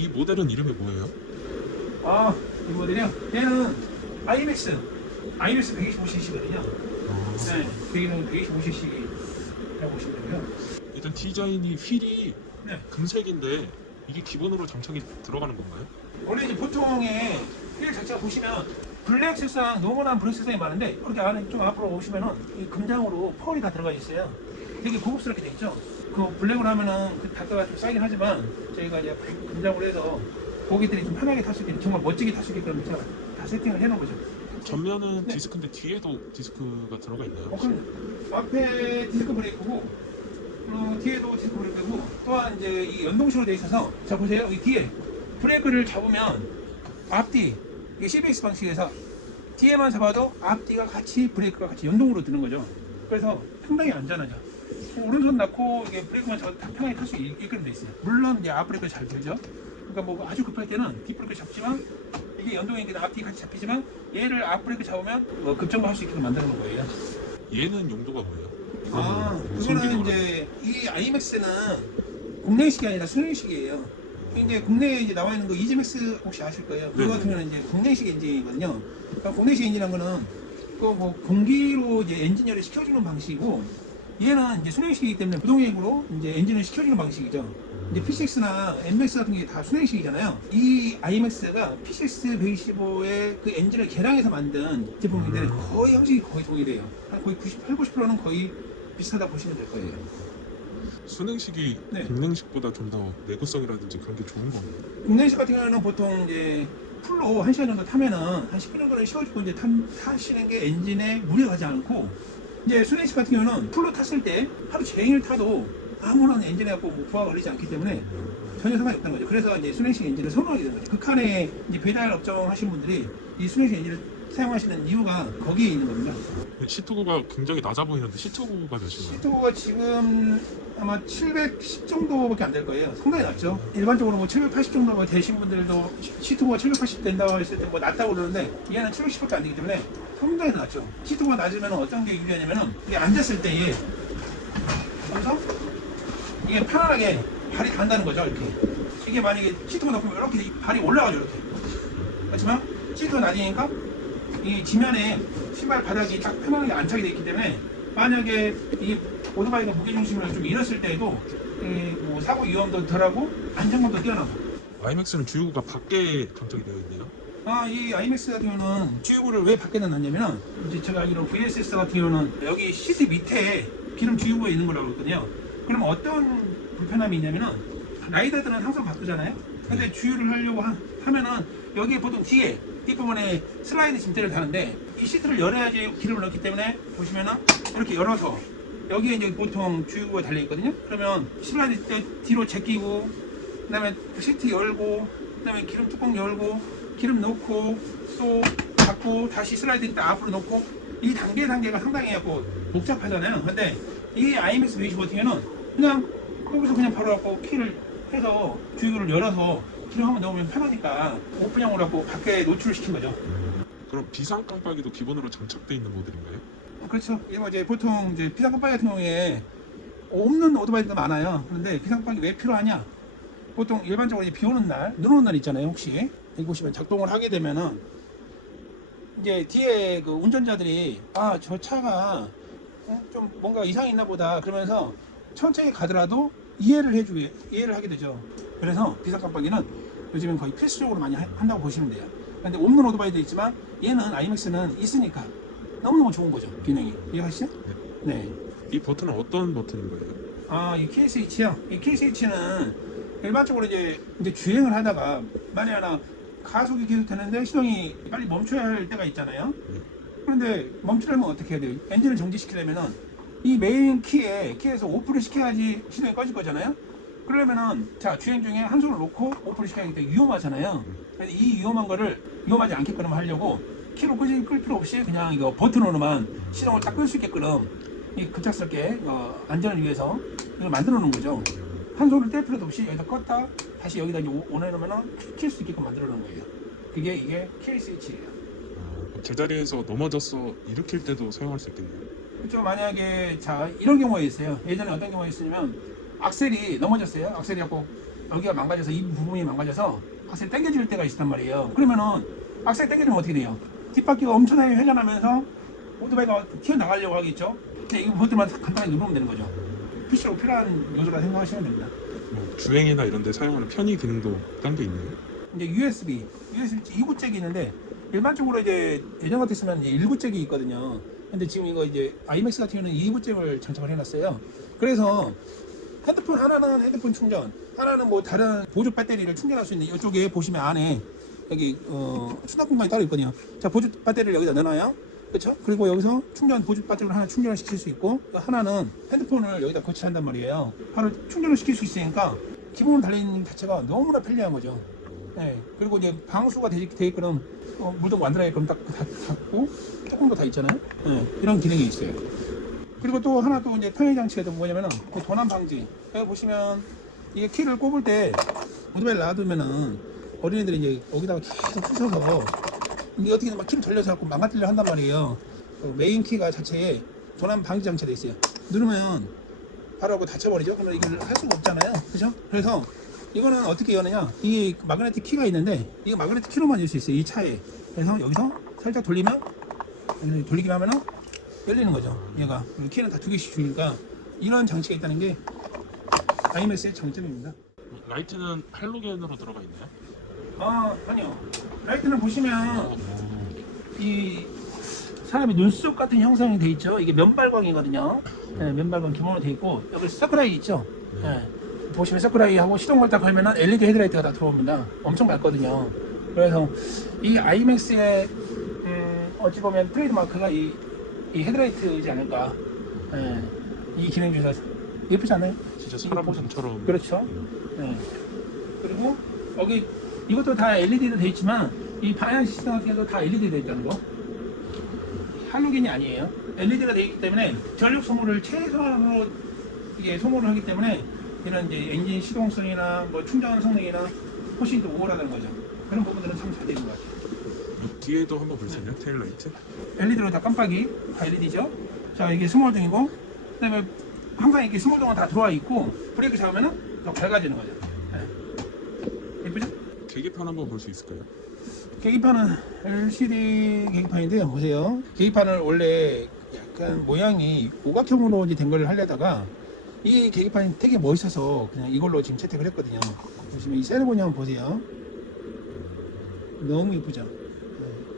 이 모델은 이름이 뭐예요? 아, 이 모델이요? 얘는 IMAX 125cc거든요. 네, 여기는 125cc라고 보시면 되고요. 일단 디자인이 휠이 네. 금색인데 이게 기본으로 장착이 들어가는 건가요? 원래 이제 보통의 휠 자체가 보시면 블랙 색상, 노멀한 블랙 색상이 많은데 이렇게 안에 좀 앞으로 오시면은 이 금장으로 펄이 다 들어가 있어요. 되게 고급스럽게 돼 있죠. 그 블랙으로 하면은 그 단가가 좀 싸긴 하지만 저희가 이제 금장으로 해서 고객들이 좀 편하게 탈 수 있게 정말 멋지게 탈 수 있게끔 제가 다 세팅을 해놓은 거죠. 전면은 네. 디스크인데 뒤에도 디스크가 들어가 있나요? 그럼 앞에 디스크 브레이크고 뒤에도 디스크 브레이크고 또한 이제 이 연동식으로 되어 있어서 자 보세요. 이 뒤에 브레이크를 잡으면 앞뒤 이게 CBS 방식에서 뒤에만 잡아도 앞뒤가 같이 브레이크가 같이 연동으로 드는 거죠. 그래서 상당히 안전하죠. 오른손 놓고 이게 브레이크만 잡아도 다 편하게 탈 수 있게끔 돼 있어요. 물론 이제 앞브레이크 잘 들죠. 그러니까 뭐 아주 급할 때는 뒷브레이크 잡지만 이게 연동이니까 앞뒤 같이 잡히지만 얘를 앞브레이크 잡으면 뭐 급정거할 수 있게끔 만드는 거예요. 얘는 용도가 뭐예요? 그거는 이제 이 아이맥스는 국내식이 아니라 순행식이에요. 이제 국내에 이제 나와 있는 거 이지맥스 혹시 아실 거예요. 그거 네. 같은 경우는 이제 국내식 엔진이거든요. 그러니까 국내식 엔진이라는 거는 그 뭐 공기로 이제 엔진열을 식혀주는 방식이고 얘는 이제 순행식이기 때문에 부동액으로 이제 엔진을 식혀주는 방식이죠. 이제 P6나 MX 같은 게 다 순행식이잖아요. 이 IMAX가 P6 125의 그 엔진을 개량해서 만든 제품인데 거의 형식이 거의 동일해요. 한 거의 98, 90%는 거의 비슷하다 보시면 될 거예요. 순행식이 네. 국냉식보다 좀 더 내구성이라든지 그런 게 좋은 건가요? 국내식 같은 경우는 보통 이제 풀로 1시간 정도 타면은 한 10분 정도는 쉬어주고 이제 타시는 게 엔진에 무리가 가지 않고 이제 순행식 같은 경우는 풀로 탔을 때 하루 종일 타도 아무런 엔진에 갖고 뭐 부하가 걸리지 않기 때문에 전혀 상관이 없다는 거죠. 그래서 이제 순행식 엔진을 선호하게 되는 거죠. 극한의 이제 배달 업종 하시는 분들이 이 순행식 엔진을 사용하시는 이유가 거기에 있는 겁니다. 시트고가 굉장히 낮아 보이는데 시트고가 몇인가요? 시트고가 지금 아마 710 정도밖에 안 될 거예요. 상당히 낮죠. 일반적으로 뭐 780 정도 되신 분들도 시트고가 780 된다고 했을 때 뭐 낮다고 그러는데 얘는 710밖에 안 되기 때문에 상당히 낮죠. 시트고가 낮으면 어떤 게 유리하냐면은 이게 앉았을 때 얘 그래서 이게 편안하게 발이 닿는다는 거죠. 이렇게 이게 만약에 시트고 높으면 이렇게 발이 올라가죠. 이렇게 그렇지만 시트가 낮으니까 이 지면에 신발 바닥이 딱 편안하게 안착이 되어 있기 때문에 만약에 이 오토바이가 무게중심을 좀 잃었을 때에도 뭐 사고 위험도 덜하고 안정감도 뛰어나고. 아이맥스는 주유구가 밖에 장착이 되어 있네요. 이 아이맥스 같은 경우는 주유구를 왜 밖에 놨냐면은 이제 제가 알기로 VSS 같은 경우는 여기 시트 밑에 기름 주유구가 있는 거라고 그랬거든요. 그러면 어떤 불편함이 있냐면은 라이더들은 항상 바꾸잖아요. 근데 주유를 하려고 하면은 여기에 보통 뒤에 뒷부분에 슬라이드 짐대를 다는데 이 시트를 열어야지 기름을 넣기 때문에 보시면은 이렇게 열어서 여기에 이제 보통 주유구가 달려 있거든요. 그러면 슬라이드 때 뒤로 제끼고 그다음에 시트 열고 그다음에 기름 뚜껑 열고 기름 넣고 또 닫고 다시 슬라이드 때 앞으로 넣고 이 단계가 상당히 갖고 복잡하잖아요. 근데 이 IMAX 125 같은 경우는 그냥 여기서 그냥 바로 갖고 키를 해서 주유구를 열어서 기름 한번 넣으면 편하니까 오픈형으로 갖고 밖에 노출을 시킨 거죠. 그럼 비상 깜빡이도 기본으로 장착되어 있는 모델인가요? 그렇죠. 이게 뭐 이제 보통 이제 비상 깜빡이 같은 경우에 없는 오토바이도 많아요. 그런데 비상 깜빡이 왜 필요하냐? 보통 일반적으로 이제 비 오는 날, 눈 오는 날 있잖아요. 혹시 여기 보시면 작동을 하게 되면은 이제 뒤에 그 운전자들이 저 차가 좀 뭔가 이상이 있나 보다 그러면서 천천히 가더라도 이해를 하게 되죠. 그래서 비상 깜빡이는 요즘엔 거의 필수적으로 많이 한다고 보시면 돼요. 근데 없는 오토바이도 있지만 얘는 아이맥스는 있으니까 너무너무 좋은 거죠. 기능이. 이해하시죠? 네. 이 버튼은 어떤 버튼인 거예요? 이 KSH요. 이 KSH는 일반적으로 이제 주행을 하다가 만에 하나 가속이 계속 되는데 시동이 빨리 멈춰야 할 때가 있잖아요. 그런데 멈추려면 어떻게 해야 돼요? 엔진을 정지시키려면은 이 메인 키에서 오프를 시켜야지 시동이 꺼질 거잖아요. 그러려면은 주행 중에 한 손을 놓고 오프를 시켜야 하기 때문에 위험하잖아요. 그래서 이 위험한 거를 위험하지 않게끔 하려고 키로 끌 필요 없이 그냥 이거 버튼으로만 시동을 딱 끌 수 있게끔 이 급작스럽게 안전을 위해서 이걸 만들어 놓은 거죠. 한 손을 뗄 필요도 없이 여기다 껐다 다시 여기다 이제 온해놓으면 킬 수 있게끔 만들어 놓은 거예요. 이게 KSH예요. 제자리에서 넘어져서 일으킬 때도 사용할 수 있겠네요. 그렇죠. 만약에 이런 경우가 있어요. 예전에 어떤 경우가 있었냐면 악셀이 넘어졌어요. 악셀이 갖고 여기가 망가져서 이 부분이 망가져서 악셀 당겨질 때가 있단 말이에요. 그러면은 악셀 당겨지면 어떻게 돼요? 뒷바퀴가 엄청나게 회전하면서 오토바이가 튀어나가려고 하겠죠. 근데 이거 볼 때마다 간단하게 누르면 되는 거죠. PC로 필요한 요소라 생각하시면 됩니다. 뭐 주행이나 이런 데 사용하는 편의 기능도 딴 게 있네요. 이제 USB 2구 잭이 있는데 일반적으로 이제 예전 같았으면 이제 1구 잭이 있거든요. 근데 지금 이거 이제 아이맥스 같은 경우는 2구 잭을 장착을 해놨어요. 그래서 핸드폰 하나는 핸드폰 충전, 하나는 뭐 다른 보조 배터리를 충전할 수 있는 이쪽에 보시면 안에 여기 수납 공간이 따로 있거든요. 자, 보조 배터리를 여기다 넣어놔요. 그렇죠? 그리고 여기서 충전 보조 배터리를 하나 충전을 시킬 수 있고 하나는 핸드폰을 여기다 거치한단 말이에요. 바로 충전을 시킬 수 있으니까 기본 달린 자체가 너무나 편리한 거죠. 네. 그리고 이제 방수가 돼 있거든 물도 안 들어가게끔 딱 닫고 조금 더 다 있잖아요. 네. 이런 기능이 있어요. 그리고 또 하나 또 이제 편의 장치가 또 뭐냐면은 도난 방지. 여기 보시면 이게 키를 꼽을 때 오토바이를 놔두면은 어린이들이 이제 여기다가 계속 쑤셔서 이게 어떻게든 막 키를 돌려서 갖고 망가뜨려 한단 말이에요. 메인 키가 자체에 도난 방지 장치가 돼 있어요. 누르면 바로 하고 닫혀버리죠. 그러면 이걸 할 수가 없잖아요. 그죠? 그래서 이거는 어떻게 여느냐? 이 마그네틱 키가 있는데 이거 마그네틱 키로만 열 수 있어요. 이 차에. 그래서 여기서 살짝 돌리면 돌리기만 하면은 열리는 거죠. 얘가 키는 다 2개씩 주니까 이런 장치가 있다는 게 아이맥스의 장점입니다. 라이트는 할로겐으로 들어가 있나요? 아니요. 라이트는 보시면 이 사람이 눈썹 같은 형상이 돼 있죠. 이게 면발광이거든요. 네, 면발광 기본으로 돼 있고 여기 서클라이 있죠. 네. 보시면 서클라이하고 시동 걸 딱 걸면은 LED 헤드라이트가 다 들어옵니다. 엄청 밝거든요. 그래서 이 아이맥스의 어찌 보면 트레이드 마크가 이 헤드라이트이지 않을까. 네. 이 기능 중에서 예쁘지 않아요? 진짜 사람 모습처럼. 그렇죠. 네. 그리고 여기 이것도 다 LED로 되어 있지만 이 방향 시스템 같은 경우도 다 LED 되어 있다는 거. 할로겐이 아니에요. LED가 되어 있기 때문에 전력 소모를 최소한으로 이게 소모를 하기 때문에 이런 이제 엔진 시동성이나 뭐 충전 성능이나 훨씬 더 우월하다는 거죠. 그런 부분들은 참 잘 되는 것 같아요. 뒤에도 한번 볼 수 있나요? 테일라이트? LED로 다 깜빡이 다 LED죠. 자, 이게 스몰등이고 그다음에 항상 이렇게 스몰등은 다 들어와 있고 브레이크 잡으면은 더 밝아지는 거죠. 네. 예쁘죠? 계기판 한번 볼 수 있을까요? 계기판은 LCD 계기판인데요. 보세요. 계기판을 원래 약간 모양이 오각형으로 이제 된 걸 하려다가 이 계기판이 되게 멋있어서 그냥 이걸로 지금 채택을 했거든요. 보시면 이 세레모니 한번 보세요. 너무 이쁘죠?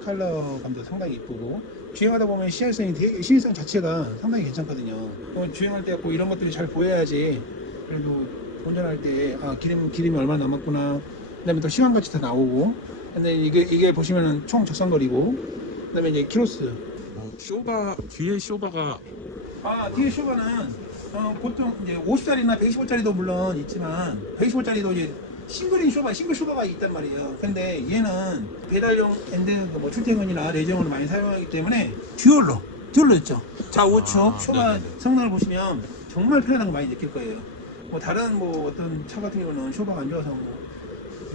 컬러감도 상당히 이쁘고 주행하다 보면 시야성 자체가 상당히 괜찮거든요. 주행할 때 이런 것들이 잘 보여야지 그래도 운전할 때 기름이 얼마나 남았구나. 그다음에 또 시간같이 다 나오고. 근데 이게 보시면은 총 적상거리고. 그다음에 이제 키로수. 쇼바 뒤에 쇼바가 뒤에 쇼바는 보통 이제 50짜리나 125짜리도 물론 있지만 125짜리도 이제 싱글 쇼바가 있단 말이에요. 근데 얘는 배달용 앤드 뭐 출퇴근이나 레저용으로 많이 사용하기 때문에 듀얼로 있죠. 좌우측 쇼바 성능을 보시면 정말 편안한 거 많이 느낄 거예요. 뭐 다른 뭐 어떤 차 같은 경우는 쇼바가 안 좋아서 뭐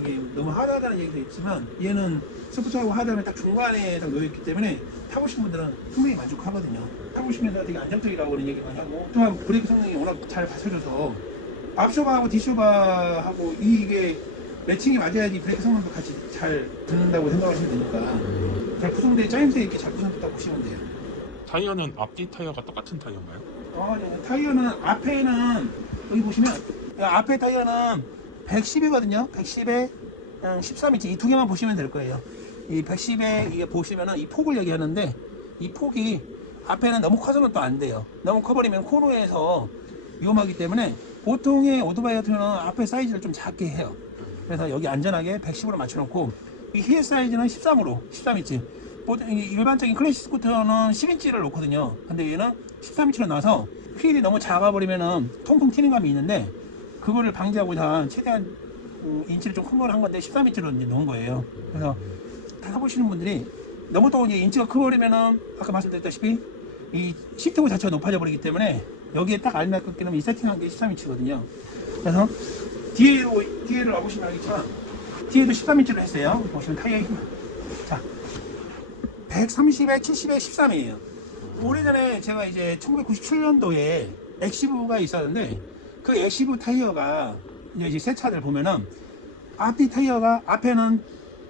이게 너무 하드하다는 얘기도 있지만 얘는 소프트하고 하드하면 딱 중간에 딱 놓여있기 때문에 타보신 분들은 분명히 만족하거든요. 타보시면서 되게 안정적이라고 그런 얘기 많이 하고 또한 브레이크 성능이 워낙 잘 받쳐줘서 앞쇼바하고 뒷쇼바하고 이게 매칭이 맞아야지 브레이크 성능도 같이 잘 듣는다고 생각하시면 되니까 잘 구성돼 짜임새 있게 잘 구성됐다고 보시면 돼요. 타이어는 앞뒤 타이어가 똑같은 타이어인가요? 네. 타이어는 앞에는 여기 보시면 앞에 타이어는 110이거든요. 110에 13인치 이 두 개만 보시면 될 거예요. 이 110에 이게 보시면은 이 폭을 얘기하는데 이 폭이 앞에는 너무 커서는 또 안 돼요. 너무 커버리면 코너에서 위험하기 때문에 보통의 오토바이 같은 경우는 앞에 사이즈를 좀 작게 해요. 그래서 여기 안전하게 110으로 맞춰놓고 이 휠 사이즈는 13인치. 보통 일반적인 클래식 스쿠터는 10인치를 놓거든요. 근데 얘는 13인치로 놔서 휠이 너무 작아버리면은 통통 튀는 감이 있는데 그거를 방지하고자 최대한 인치를 좀 큰 걸 한 건데 13인치로 이제 넣은 거예요. 그래서 타보시는 분들이 너무 또 이제 인치가 커버리면은 아까 말씀드렸다시피 이 시트고 자체가 높아져 버리기 때문에 여기에 딱 알맞게 끼면 이 세팅한 게 13인치거든요. 그래서 뒤에를 와보시면 알겠지만 뒤에도 13인치로 했어요. 보시면 타이어의 힘. 자, 130에 70에 13이에요. 오래전에 제가 이제 1997년도에 엑시브가 있었는데 그 엑시브 타이어가 이제 새 차들 보면은 앞뒤 타이어가 앞에는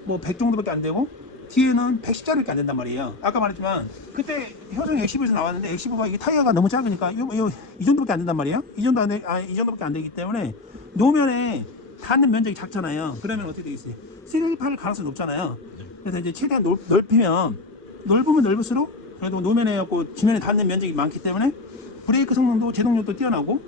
뭐 100 정도밖에 안 되고 뒤에는 110짜리밖에 안 된단 말이에요. 아까 말했지만 그때 효성 엑시브에서 나왔는데 엑시브가 이게 타이어가 너무 작으니까 이 정도밖에 안 된단 말이에요. 이 정도밖에 안 되기 때문에 노면에 닿는 면적이 작잖아요. 그러면 어떻게 되겠어요? 슬립할 가능성이 높잖아요. 그래서 이제 최대한 넓히면 넓으면 넓을수록 그래도 노면에 갖고 지면에 닿는 면적이 많기 때문에 브레이크 성능도 제동력도 뛰어나고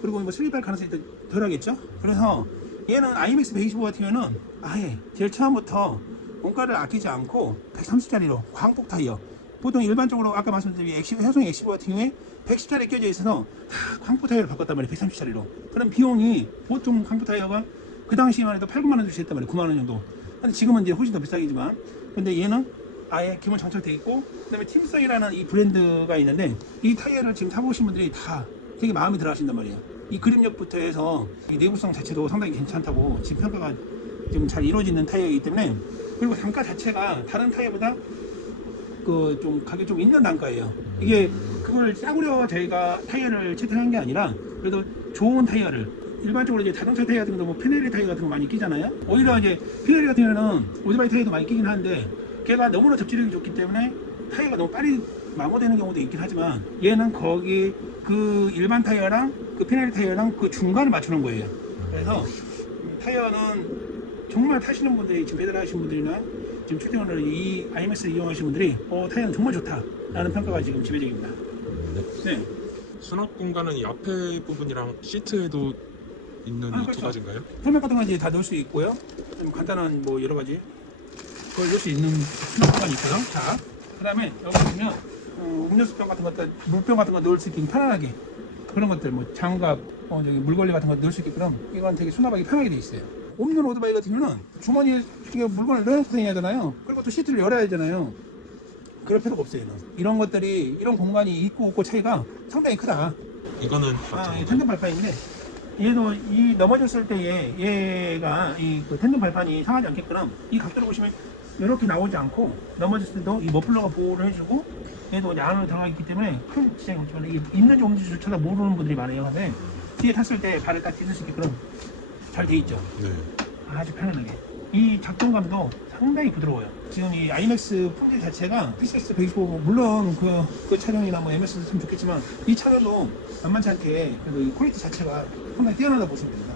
그리고 뭐 슬립할 가능성이 덜 하겠죠. 그래서 얘는 IMX 125 같은 경우는 아예 제일 처음부터 원가를 아끼지 않고 130짜리로 광폭 타이어, 보통 일반적으로 아까 말씀드린 효성 엑시브 같은 경우에 110짜리 껴져 있어서 다 광폭 타이어를 바꿨단 말이에요. 130짜리로. 그럼 비용이 보통 광폭 타이어가 그 당시에만 해도 8, 9만 원 정도 했단 말이에요. 9만 원 정도. 근데 지금은 이제 훨씬 더 비싸겠지만, 근데 얘는 아예 기본 장착되어 있고, 그다음에 팀성이라는 이 브랜드가 있는데 이 타이어를 지금 사보신 분들이 다 되게 마음에 들어 하신단 말이에요. 이 그립력부터 해서 이 내구성 자체도 상당히 괜찮다고 지금 평가가 좀 잘 이루어지는 타이어이기 때문에, 그리고 단가 자체가 다른 타이어보다 그 좀 가격이 좀 있는 단가예요. 이게 그걸 싸구려 저희가 타이어를 채택한 게 아니라 그래도 좋은 타이어를, 일반적으로 이제 자동차 타이어 같은 거뭐 피네리 타이어 같은 거 많이 끼잖아요. 오히려 이제 피네리 같은 경우는 오토바이 타이어도 많이 끼긴 하는데 걔가 너무나 접지력이 좋기 때문에 타이어가 너무 빨리 마모되는 경우도 있긴 하지만, 얘는 거기 그 일반 타이어랑 그 피네리 타이어랑 그 중간을 맞추는 거예요. 그래서 타이어는 정말 타시는 분들이, 지금 배달하시는 분들이나 지금 출퇴근을 이 IMX를 이용하시는 분들이 타이어는 정말 좋다라는 평가가 지금 지배적입니다. 네. 수납 공간은 이 앞에 부분이랑 시트에도 있는 이 두 그렇죠. 가지인가요? 헬멧 같은 거 이제 다 넣을 수 있고요. 좀 간단한 뭐 여러 가지 그걸 넣을 수 있는 수납 공간이 있고요. 자, 그다음에 여기 보면 음료수병 같은 것들, 물병 같은 거 넣을 수 있게 편안하게, 그런 것들 뭐 장갑, 저기 물걸레 같은 거 넣을 수 있게끔 이건 되게 수납하기 편하게 돼 있어요. 없는 오토바이 같은 경우는 주머니에 물건을 넣어놓고 다녀야 하잖아요. 그리고 또 시트를 열어야 되잖아요. 그럴 필요가 없어요. 얘는. 이런 것들이, 이런 공간이 있고 없고 차이가 상당히 크다. 이거는 이 텐덤 발판인데, 얘도 이 넘어졌을 때에 얘가 그 텐덤 발판이 상하지 않게끔 이 각도를 보시면 이렇게 나오지 않고, 넘어졌을 때도 이 머플러가 보호를 해주고, 얘도 이제 안으로 들어가 있기 때문에 큰 지장이 없지만, 이게 있는지 없는지조차 모르는 분들이 많아요. 근데 뒤에 탔을 때 발을 딱 딛을 수 있게끔 잘 돼 있죠. 네. 아주 편안하게. 이 작동감도 상당히 부드러워요. 지금 이 IMAX 품질 자체가 PCX 125, 물론 그 차량이나 뭐 MS도 참 좋겠지만 이 차량도 만만치 않게 그래도 이 퀄리티 자체가 상당히 뛰어나다 보시면 됩니다.